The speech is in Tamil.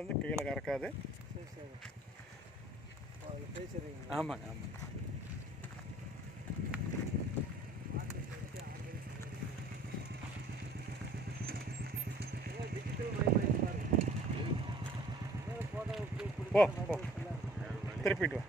மேலேருந்து கீழே கறக்காது. சரி சரி. பேசுகிறீங்க? ஆமாங்க ஆமாங்க. போ போ திருப்பிட்டு வா.